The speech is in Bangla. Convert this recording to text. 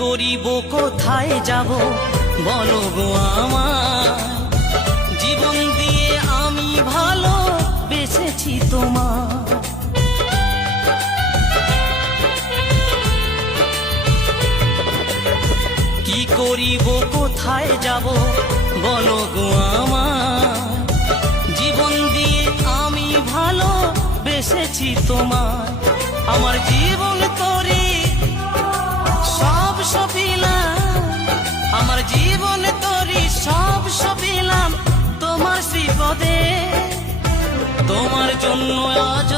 করিব কোথায় যাব বলো গো আমার, জীবন দিয়ে আমি ভালো বেসেছি তোমার। কি করিব কোথায় যাব বলো গো আমার, জীবন দিয়ে আমি ভালো বেসেছি তোমার। আমার জীবন তোরে সব সপিলাম, আমার জীবন তোরে সব সপিলাম তোমার শ্রীপদে। তোমার জন্য আজ